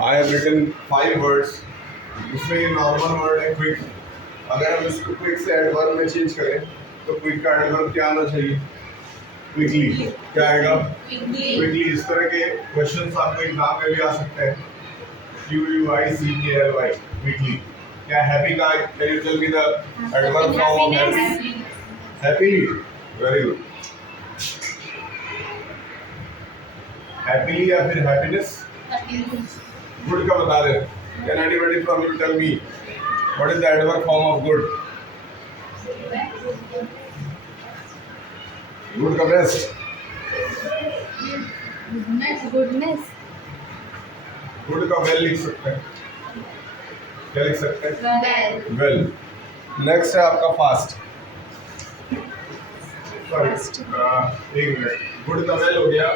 I have written 5 words. इसमें ये normal word है क्विक। अगर हम इसको क्विक से एडवर्ब में चेंज करें तो क्विक का एडवर्ब क्या आना चाहिए? क्विकली। क्या आएगा? क्विकली। इस तरह के क्वेश्चंस आपको एग्जाम में भी आ सकते हैं। QUICKLY quickly. क्या हैप्पी का can you tell me the adverb form of happy? Happily. Very good. Happily या फिर हैप्पीनेस? गुड का बता रहे हैं। Can anybody from you tell me what is the adverb form of good? Good का best? Goodness. Good का well लिख सकते हैं। क्या लिख सकते हैं? Well. Next है आपका fast. Sorry. एक मिनट। Good का well हो गया।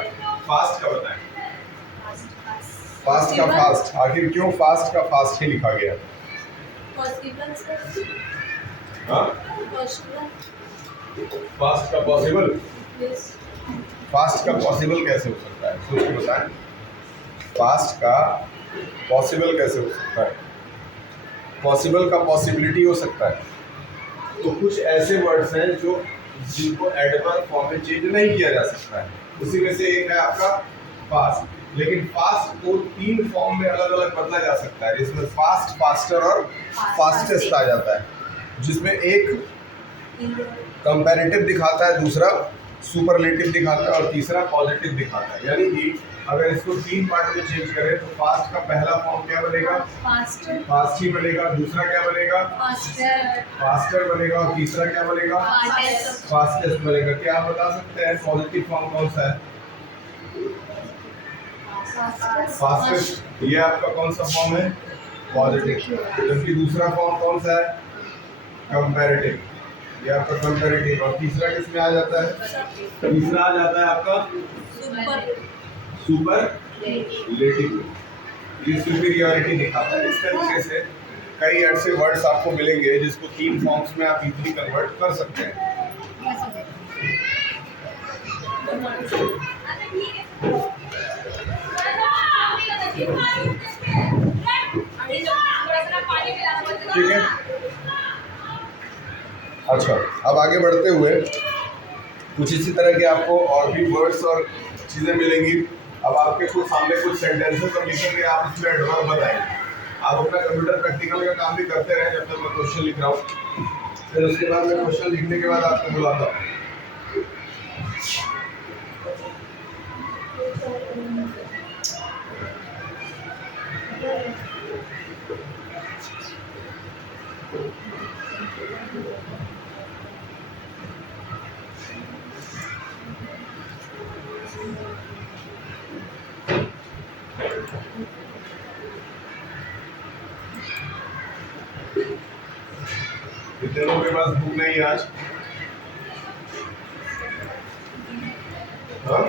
Fast का बताएं। फास्ट का फास्ट। आखिर क्यों फास्ट का फास्ट ही लिखा गया? हाँ? फास्ट का पॉसिबल? फास्ट का पॉसिबल कैसे हो सकता है? सोच के बताएं। फास्ट का पॉसिबल कैसे हो सकता है? पॉसिबल का पॉसिबिलिटी हो सकता है। तो कुछ ऐसे वर्ड्स हैं जो जिनको एडवर्ब फॉर्म में चेंज नहीं किया जा सकता है। उसी में से एक है आपका फास्ट। लेकिन फास्ट को 3 फॉर्म में अलग अलग बदला जा सकता है, जिसमें फास्ट, फास्टर और फास्टेस्ट आ जाता है। जिसमें एक कंपैरेटिव दिखाता है, दूसरा सुपरलेटिव दिखाता है और तीसरा पॉजिटिव दिखाता है। यानी कि अगर इसको 3 पार्ट में चेंज करें तो फास्ट का पहला फॉर्म क्या बनेगा? फास्ट ही बनेगा। दूसरा क्या बनेगा? फास्टर बनेगा। और तीसरा क्या बनेगा? फास्टेस्ट बनेगा। क्या आप बता सकते हैं पॉजिटिव फॉर्म कौन सा है? फास्टेस्ट। ये आपका कौन सा फॉर्म है? पॉजिटिव। जबकि दूसरा फॉर्म कौन सा है? कंपैरेटिव। ये आपका कंपैरेटिव। और तीसरा किसमें आ जाता है? तीसरा आ जाता है आपका सुपरलेटिव। ये सुपीरियरिटी दिखाता है। इस तरीके से कई ऐसे वर्ड्स आपको मिलेंगे जिसको 3 फॉर्म्स में आप इजीली कन्वर्ट कर सकते हैं। ठीक है। अच्छा, अब आगे बढ़ते हुए कुछ इसी तरह के आपको और भी वर्ड्स और चीज़ें मिलेंगी। अब आपके कुछ सामने कुछ सेंटेंसेस और लिखेंगे, आप इसमें एडवर्ब बताएंगे। आप अपना कंप्यूटर प्रैक्टिकल का काम भी करते रहें जब तक मैं क्वेश्चन लिख रहा हूँ। फिर उसके बाद मैं क्वेश्चन लिखने के बाद आपको बुलाता हूँ। कितने लोगों के पास बुक नहीं है आज? हाँ?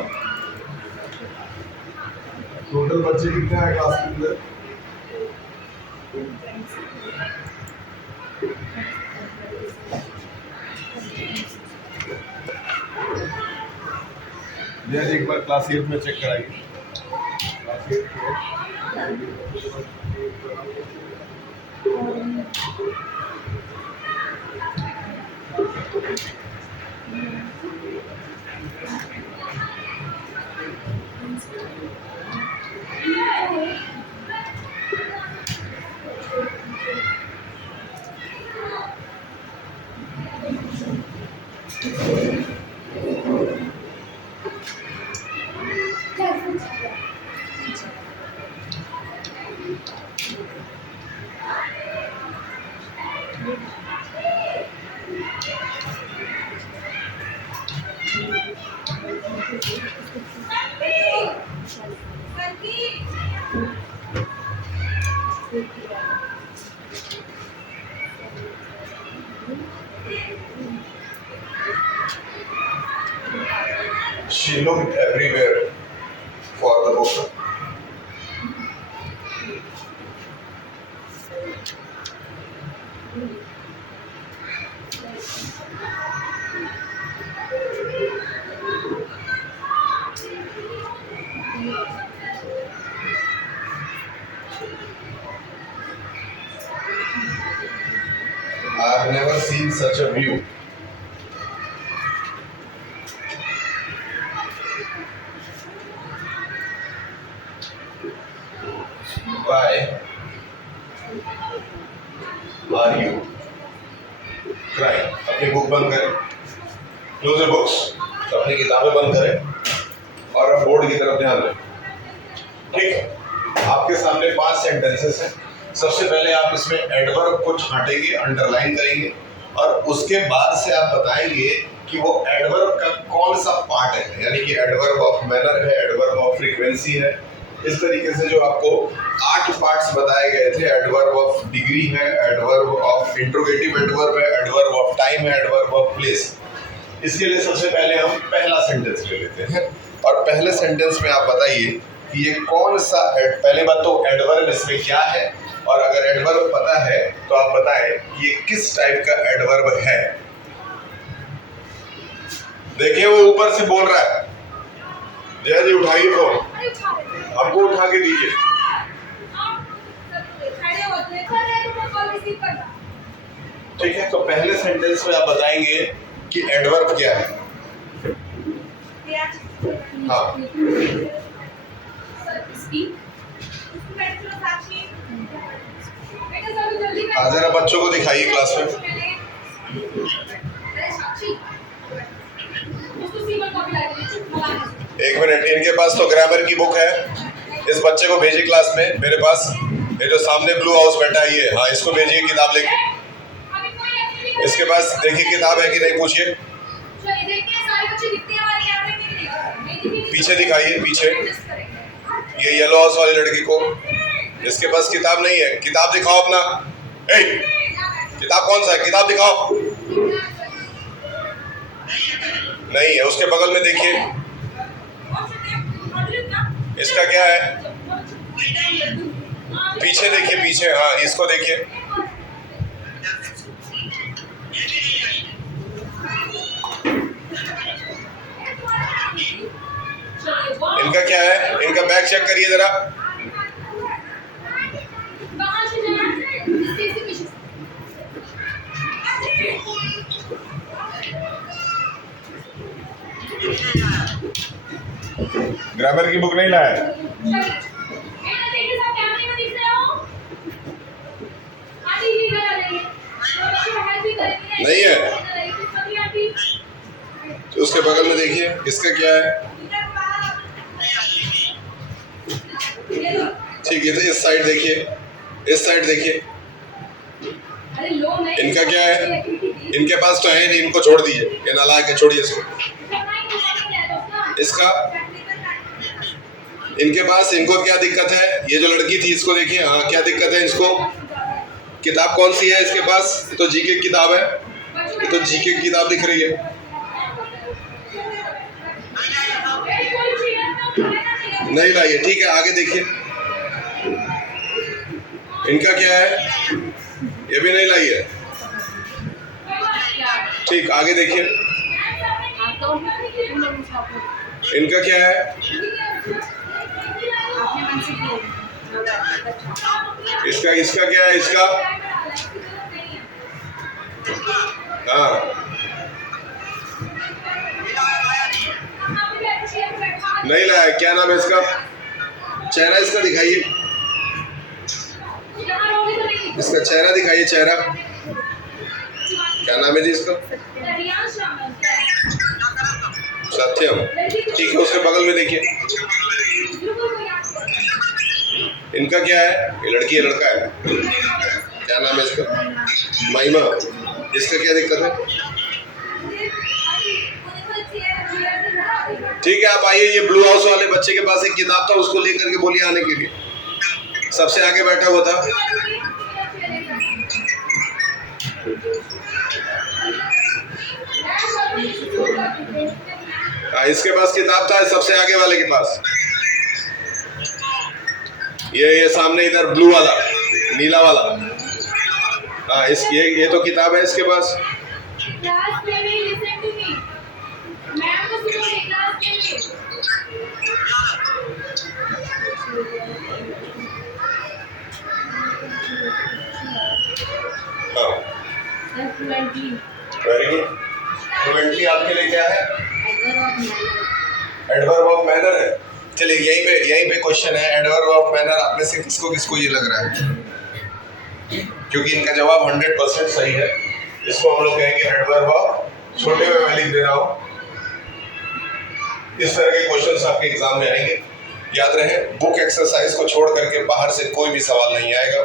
टोटल बच्चे कितने हैं क्लास के अंदर? एक बार क्लास 8 में चेक कराइए। Class 8 She looked everywhere for the book. I have never seen such a view. Why are you crying? अपनी बुक बंद करें, क्लोज योर बुक्स, तो अपनी किताबें बंद करें और अब बोर्ड की तरफ ध्यान दें। ठीक है, आपके सामने 5 सेंटेंसेस हैं। सबसे पहले आप इसमें एडवर्ब को छांटेंगे, अंडरलाइन करेंगे और उसके बाद से आप बताएंगे कि वो एडवर्ब का कौन सा पार्ट है, यानी कि एडवर्ब ऑफ मैनर है, एडवर्ब ऑफ फ्रीक्वेंसी है। इस तरीके से जो आपको 8 पार्ट्स बताए गए थे, एडवर्ब ऑफ डिग्री है, एडवर्ब ऑफ इंट्रोगेटिव एडवर्ब है, एडवर्ब ऑफ टाइम है, एडवर्ब ऑफ प्लेस। इसके लिए सबसे पहले हम पहला सेंटेंस ले लेते हैं और पहले सेंटेंस में आप बताइए कि ये कौन सा, पहले बात तो एडवर्ब इसमें क्या है, और अगर एडवर्ब पता है तो आप बताएं कि ये किस टाइप का एडवर्ब है। देखिए वो ऊपर से बोल रहा है, जय जी उठाइए फोन, हमको उठा के दीजिए। ठीक है, तो पहले सेंटेंस में आप बताएंगे कि एडवर्ब क्या है। हाँ, जरा बच्चों को दिखाइए क्लास में। एक मिनट, इनके पास तो ग्रामर की बुक है, इस बच्चे को भेजिए क्लास में मेरे पास। ये जो सामने ब्लू हाउस बैठा है ये, हाँ इसको भेजिए किताब लेके। इसके पास देखिए किताब है कि नहीं पूछिए। पीछे दिखाइए, पीछे ये येलो हाउस वाली लड़की को, इसके पास किताब नहीं है, किताब दिखाओ अपना। ए, किताब कौन सा है, किताब दिखाओ। नहीं है, उसके बगल में देखिए, इसका क्या है, पीछे देखिए, पीछे, हाँ इसको देखिए। इनका क्या है, इनका बैग चेक करिए जरा। ग्रामर की बुक नहीं लाया? नहीं है, तो उसके बगल में देखिए, इसका क्या है। ठीक है, तो इस साइड देखिए, इस साइड देखिए, इनका क्या है, इनके पास तो है नहीं, इनको छोड़ दीजिए, ये नाला के छोड़िए इसको। इसका, इनके पास, इनको क्या दिक्कत है, ये जो लड़की थी इसको देखिए, हाँ क्या दिक्कत है इसको। किताब कौन सी है इसके पास, ये तो जीके की किताब है, ये तो जीके की किताब दिख रही है। नहीं लाइए, ठीक है, आगे देखिए, इनका क्या है, ये भी नहीं लाई है। ठीक, आगे देखिए, इनका क्या है, इसका क्या है, इसका, हाँ नहीं लाया, क्या नाम है इसका, चेहरा इसका दिखाइए, इसका चेहरा दिखाइए, चेहरा क्या नाम है जी इसका, सत्यम। ठीक है, उसके बगल में देखिए, इनका क्या है, ये लड़की है लड़का है, क्या नाम है इसका, महिमा। इसका क्या दिक्कत है, ठीक है आप आइए। ये ब्लू हाउस वाले बच्चे के पास एक किताब था, उसको लेकर के बोलिए आने के लिए, सबसे आगे बैठा हुआ था। इसके पास किताब था, सबसे आगे वाले के पास, ये सामने इधर ब्लू वाला, नीला वाला, हाँ इस ये तो किताब है इसके पास। हाँ वेरी गुड। फ्लुएंटली आपके लिए क्या है? एडवर्ब ऑफ मैनर है। चलिए यहीं पे क्वेश्चन है, एडवर्ब ऑफ मैनर आप में से किसको किसको ये लग रहा है? क्योंकि इनका जवाब 100% सही है। इसको हम लोग कहेंगे एडवर्ब ऑफ, छोटे में मैं लिख दे रहा हूं। इस तरह के क्वेश्चंस आपके एग्जाम में आएंगे। याद रहे, बुक एक्सरसाइज को छोड़ करके बाहर से कोई भी सवाल नहीं आएगा।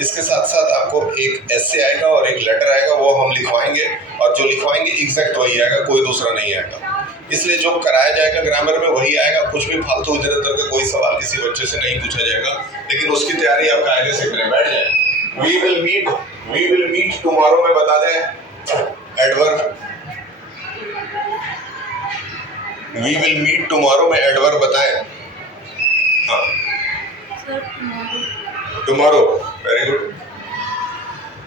इसके साथ साथ आपको एक एसे आएगा और एक लेटर आएगा, वो हम लिखवाएंगे, और जो लिखवाएंगे एग्जैक्ट वही आएगा, कोई दूसरा नहीं आएगा। इसलिए जो कराया जाएगा ग्रामर में वही आएगा। कुछ भी फालतू इधर उधर का कोई सवाल किसी बच्चे से नहीं पूछा जाएगा, लेकिन उसकी तैयारी आप कायदे से करें, बैठ जाए। वी विल मीट टुमारो में बता दें adverb. We will meet tomorrow में एडवर्ब बताएं। हाँ, टुमारो, वेरी गुड,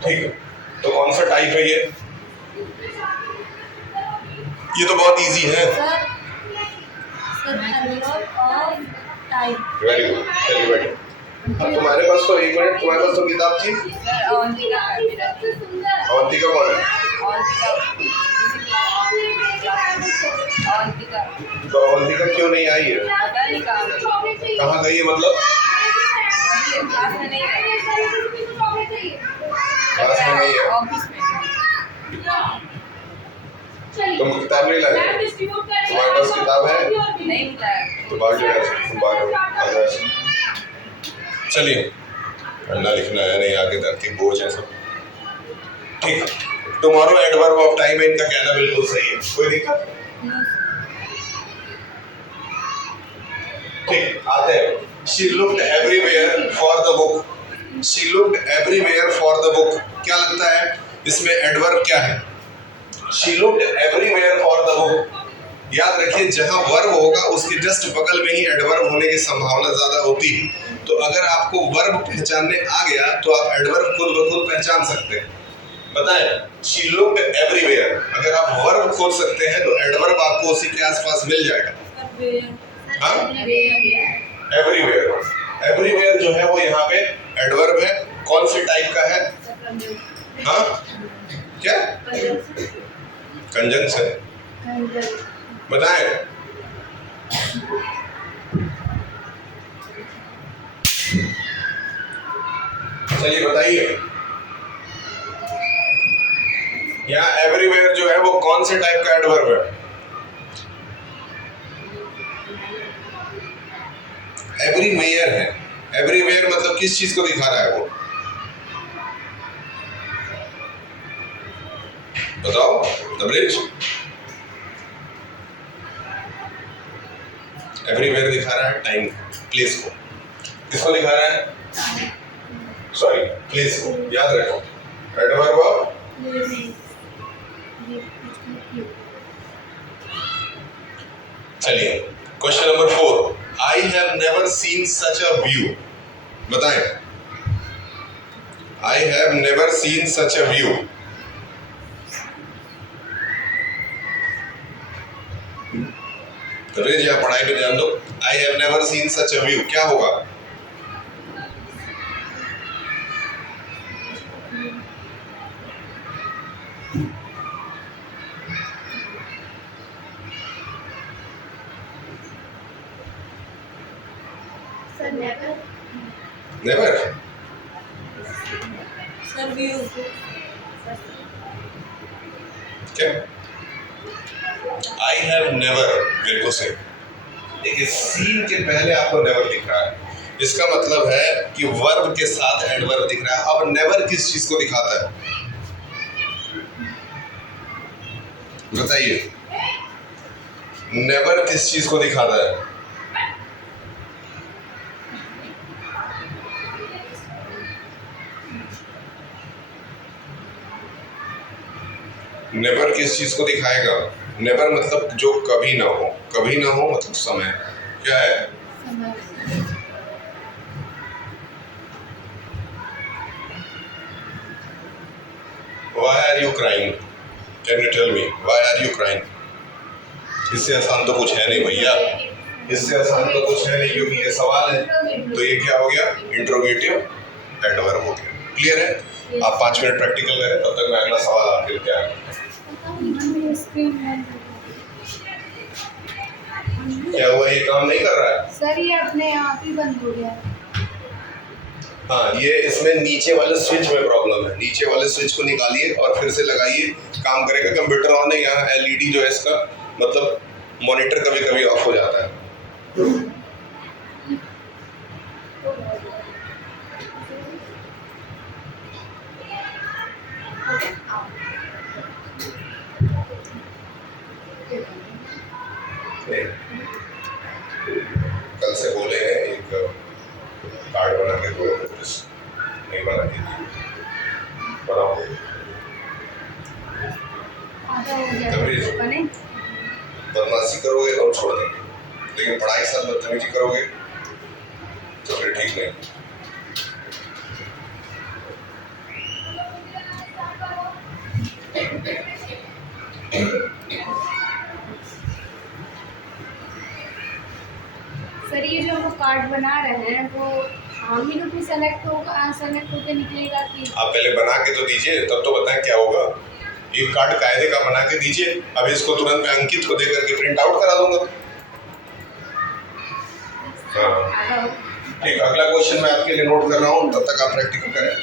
ठीक है। तो कौन सा टाइप है ये? ये तो बहुत इजी है। वेरी गुड, चलिए बैठिए। हाँ, तुम्हारे पास तो एक मिनट, तुम्हारे पास तो किताब थी। अवंतिका कौन है? तो अवंतिका क्यों नहीं आई है? कहाँ गई है मतलब? क्लास में नहीं है। तुम किताब नहीं लाए? तुम्हारे पास किताब है? नहीं तो भाग जाओ, चलिए, पढ़ना लिखना है नहीं, आगे धरती बोझ है सब। ठीक, टुमारो एडवर्ब ऑफ टाइम है, इनका कहना बिल्कुल सही है, कोई दिक्कत? ठीक, आते हैं। She looked everywhere for the book. She looked everywhere for the book. क्या लगता है इसमें एडवर्ब क्या है? She looked everywhere for the book. याद रखिए, जहां वर्ब होगा उसके जस्ट बगल में ही एडवर्ब होने की संभावना ज्यादा होती है। तो अगर आपको वर्ब पहचानने आ गया तो आप एडवर्ब खुद ब खुद पहचान सकते हैं। बताएं, she looked everywhere, अगर आप वर्ब खोज सकते हैं तो एडवर्ब आपको उसी के आसपास मिल जाएगा। हाँ, एवरीवेयर जो है वो यहाँ पे एडवर्ब है। कौन से टाइप का है? हाँ, क्या? कंजंक्शन। बताएं। चलिए बताइए, यहाँ एवरीवेयर जो है वो कौन से टाइप का एडवर्ब है? एवरीवेयर है। एवरीवेयर मतलब किस चीज को दिखा रहा है वो? बताओ, तबरेज। एवरीवेयर दिखा रहा है टाइम, प्लेस को। किसको दिखा रहा है? सॉरी, प्लेस को। याद रखो, एडवर्ब ऑफ। चलिए, question number 4। I have never seen such a view. बताएं, I have never seen such a view. तो रेज यहाँ पढ़ाई पे ध्यान दो। I have never seen such a view क्या होगा? नेवर। क्या? आई हैव नेवर, बिल्कुल सही। देखिए, सीन के पहले आपको नेवर दिख रहा है, इसका मतलब है कि वर्ब के साथ एडवर्ब दिख रहा है। अब नेवर किस चीज को दिखाता है? बताइए, नेवर किस चीज को दिखाता है? नेवर किस चीज को दिखाएगा? नेवर मतलब जो कभी ना हो। कभी ना हो मतलब समय। क्या है? Why are you crying? Can you tell me why are you crying? इससे आसान तो कुछ है नहीं भैया, इससे आसान तो कुछ है नहीं, क्योंकि ये सवाल है। तो ये क्या हो गया? इंट्रोगेटिव एडवर्ब हो गया। क्लियर है? आप 5 मिनट प्रैक्टिकल करें, तब तक मैं अगला सवाल आपके लिए तैयार करता हूं। क्या हुआ, ये काम नहीं कर रहा है? सर ये अपने आप ही बंद हो गया। हाँ, ये इसमें नीचे वाले स्विच में प्रॉब्लम है। नीचे वाले स्विच को निकालिए और फिर से लगाइए, काम करेगा। कंप्यूटर ऑन है, यहाँ एलईडी जो है इसका मतलब मॉनिटर कभी कभी ऑफ हो जाता है। कल से बोले हैं एक कार्ड बना के दो, नहीं बना के बनाओ। बदमाशी करोगे तो हम छोड़ देंगे, लेकिन पढ़ाई के साथ बदतमीजी करोगे तो फिर ठीक नहीं। सर ये जो हम कार्ड बना रहे हैं वो हम ही लोग सेलेक्ट होकर निकलेगा कि आप पहले बना के तो दीजिए, तब तो बताएं क्या होगा। ये कार्ड कायदे का बना के दीजिए, अब इसको तुरंत मैं अंकित को दे करके प्रिंट आउट करा दूंगा। हाँ ठीक, अगला क्वेश्चन मैं आपके लिए नोट कर रहा हूँ, तब तक आप प्रैक्टिकल करें।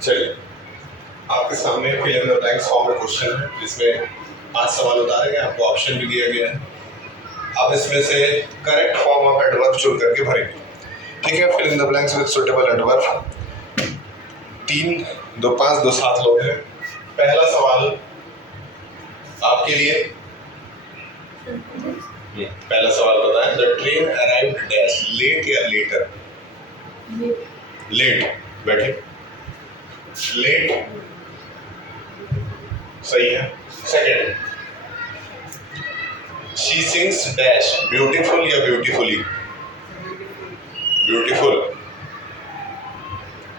चलिए, आपके सामने fill in the blanks form में क्वेश्चन है, जिसमें 5 सवाल उतारे गए, आपको ऑप्शन भी दिया गया है। आप इसमें से करेक्ट फॉर्म ऑफ एडवर्ब चुन करके भरेंगे। ठीक है, fill in the blanks with suitable adverb. 3, 2, 5, 2, 7 लोग हैं। पहला सवाल आपके लिए पहला सवाल बताएं, the train arrived dash, late या लेटर? लेट, बैठे, लेट सही है। Second, she sings dash, beautiful या beautifully? Beautiful,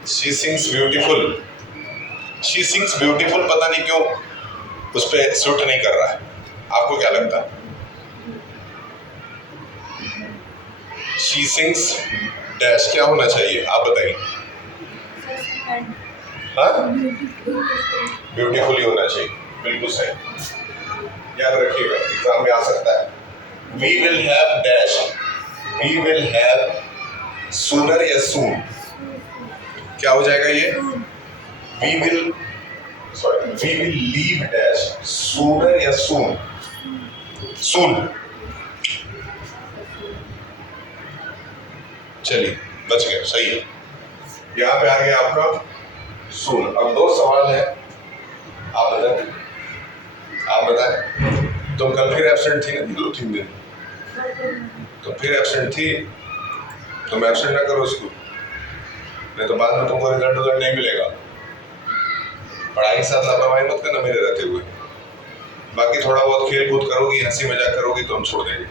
she sings beautiful. She sings beautiful पता नहीं क्यों उस पर सूट नहीं कर रहा है, आपको क्या लगता है? शी सिंग्स डैश क्या होना चाहिए, आप बताइए। हाँ, ब्यूटीफुली होना चाहिए, बिल्कुल सही, याद रखिएगा, एग्जाम में आ सकता है। We will have dash, we will have sooner या सून, क्या हो जाएगा ये? We will leave dash, sooner या सून? सून, चलिए बच गए, सही है, यहाँ पे आ गया आपका सून। अब दो सवाल है, आप बताएं, तुम कल फिर एब्सेंट थी ना 2-3 दिन, तो फिर एब्सेंट थी, तुम एब्सेंट ना करो स्कूल, नहीं तो बाद में तुमको रिजल्ट नहीं मिलेगा। पढ़ाई के साथ लापरवाही मत करना मेरे रहते हुए, बाकी थोड़ा बहुत खेल कूद करोगी, हंसी मजाक करोगी तो हम छोड़ देंगे,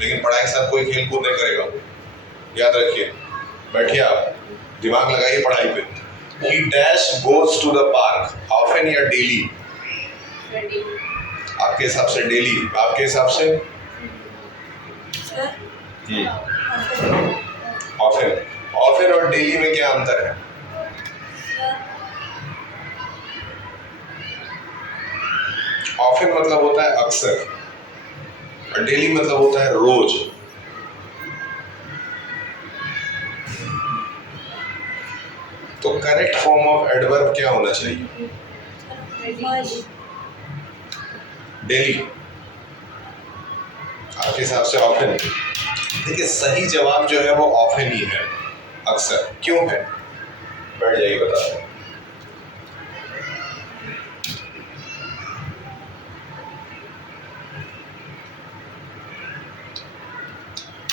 लेकिन पढ़ाई के साथ कोई खेल कूद नहीं करेगा, याद रखिए। बैठिए, आप दिमाग लगाइए पढ़ाई पे। He dash goes to the park, often या daily? आपके हिसाब से डेली, आपके हिसाब से? ऑफन और डेली में क्या अंतर है? ऑफन मतलब होता है अक्सर और डेली मतलब होता है रोज। तो करेक्ट फॉर्म ऑफ एडवर्ब क्या होना चाहिए? डेली, आपके हिसाब से ऑफन? देखिए सही जवाब जो है वो ऑफन ही है, अक्सर क्यों है, बैठ जाइए बता दो।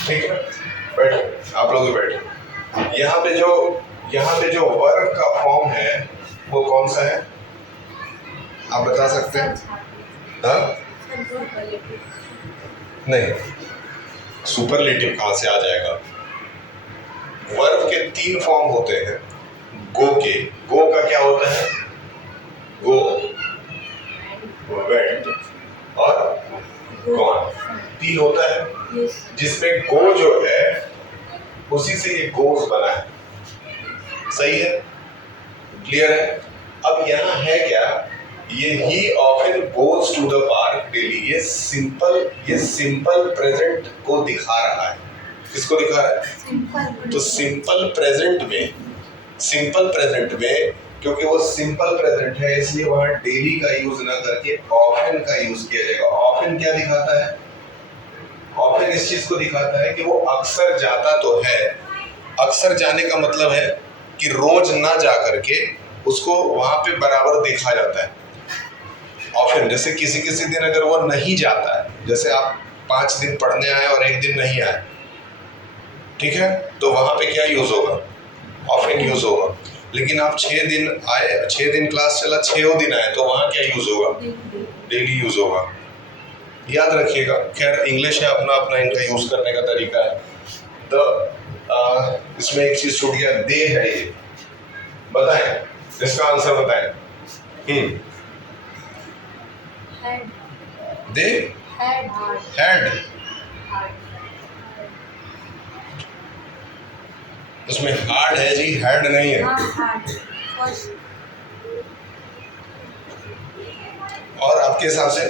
ठीक है, बैठो, आप लोग भी बैठो। यहाँ पे जो वर्ब का फॉर्म है वो कौन सा है, आप बता सकते हैं? हाँ, नहीं, सुपरलेटिव कहाँ से आ जाएगा? वर्ब के 3 फॉर्म होते हैं गो के। गो का क्या होता है? गो, वेंट और गॉन, 3 होता है, जिसमें गो जो है उसी से ये गोज बना है, सही है, क्लियर है? अब यहाँ है क्या, ये he often goes to the park daily, ये सिंपल प्रेजेंट को दिखा रहा है। किसको दिखा रहा है? तो सिंपल प्रेजेंट में क्योंकि वो सिंपल प्रेजेंट है इसलिए वहां डेली का यूज ना करके ऑफन का यूज किया जाएगा। ऑफन क्या दिखाता है? ऑफन इस चीज को दिखाता है कि वो अक्सर जाता तो है, अक्सर जाने का मतलब है कि रोज ना जा करके उसको वहां पे बराबर देखा जाता है। ऑफन जैसे किसी दिन अगर वो नहीं जाता है, जैसे आप 5 दिन पढ़ने आए और 1 दिन नहीं आए, ठीक है, तो वहां पे क्या यूज होगा? ऑफन यूज होगा। लेकिन आप 6 दिन आए, 6 दिन क्लास चला, 6 दिन आए, तो वहां क्या यूज होगा? डेली यूज होगा, याद रखिएगा। खैर इंग्लिश है, अपना अपना इनका यूज करने का तरीका है। इसमें एक चीज छूट गया, दे है ये, बताएं इसका आंसर बताएं। दे हैड, उसमें हार्ड है जी, हैड नहीं है। और आपके हिसाब से,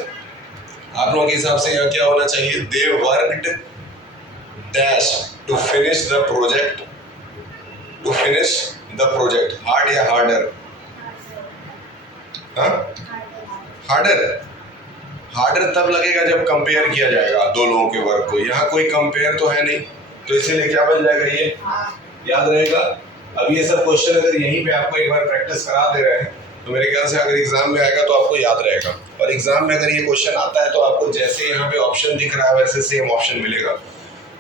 आप लोगों के हिसाब से यहाँ क्या होना चाहिए? They worked dash to finish the project, to finish the project, hard या हार्डर? हार्डर, हार्डर तब लगेगा जब कंपेयर किया जाएगा दो लोगों के वर्क को। यहाँ कोई कंपेयर तो है नहीं, तो इसीलिए क्या बन जाएगा ये, याद रहेगा। अब ये सब क्वेश्चन अगर यहीं पे आपको एक बार प्रैक्टिस करा दे रहे हैं तो मेरे ख्याल से अगर एग्जाम में आएगा तो आपको याद रहेगा, और एग्जाम में अगर ये क्वेश्चन आता है तो आपको जैसे यहाँ पे ऑप्शन दिख रहा है वैसे सेम ऑप्शन मिलेगा,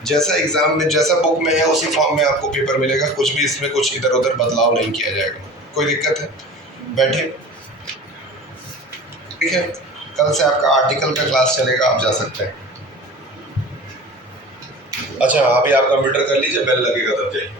जैसा एग्जाम में जैसा बुक में है उसी फॉर्म में आपको पेपर मिलेगा, कुछ भी इसमें कुछ इधर उधर बदलाव नहीं किया जाएगा। कोई दिक्कत है? बैठे, ठीक है। कल से आपका आर्टिकल का क्लास चलेगा, आप जा सकते हैं। अच्छा, अभी आप कंप्यूटर कर लीजिए, बेल लगेगा तब जाइए।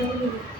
Thank you.